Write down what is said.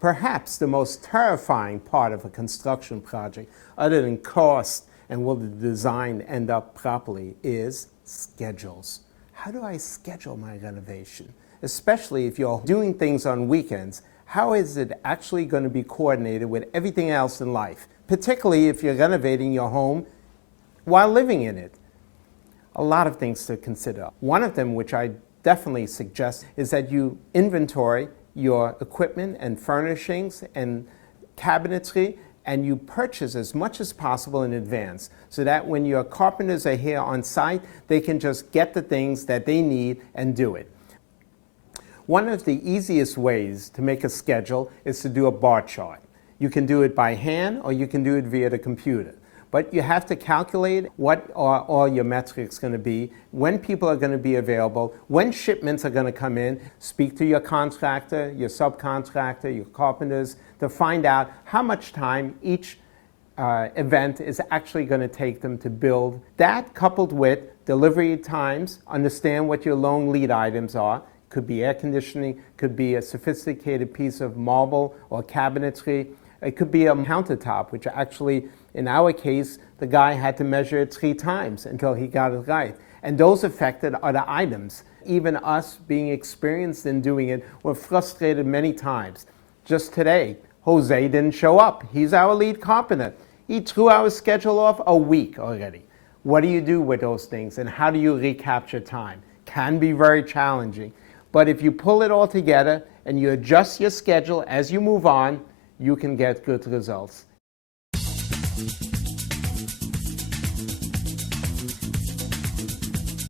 Perhaps the most terrifying part of a construction project, other than cost and will the design end up properly, is schedules. How do I schedule my renovation? Especially if you're doing things on weekends, how is it actually going to be coordinated with everything else in life? Particularly if you're renovating your home while living in it. A lot of things to consider. One of them, which I definitely suggest, is that you inventory your equipment and furnishings and cabinetry, and you purchase as much as possible in advance so that when your carpenters are here on site, they can just get the things that they need and do it. One of the easiest ways to make a schedule is to do a bar chart. You can do it by hand or you can do it via the computer. But you have to calculate what are all your metrics going to be, when people are going to be available, when shipments are going to come in. Speak to your contractor, your subcontractor, your carpenters to find out how much time each event is actually going to take them to build. That, coupled with delivery times, understand what your long lead items are. Could be air conditioning, could be a sophisticated piece of marble or cabinetry. It could be a countertop, which actually, in our case, the guy had to measure it 3 times until he got it right. And those affected other items. Even us, being experienced in doing it, were frustrated many times. Just today, Jose didn't show up. He's our lead carpenter. He threw our schedule off a week already. What do you do with those things, and how do you recapture time? Can be very challenging. But if you pull it all together and you adjust your schedule as you move on, you can get good results.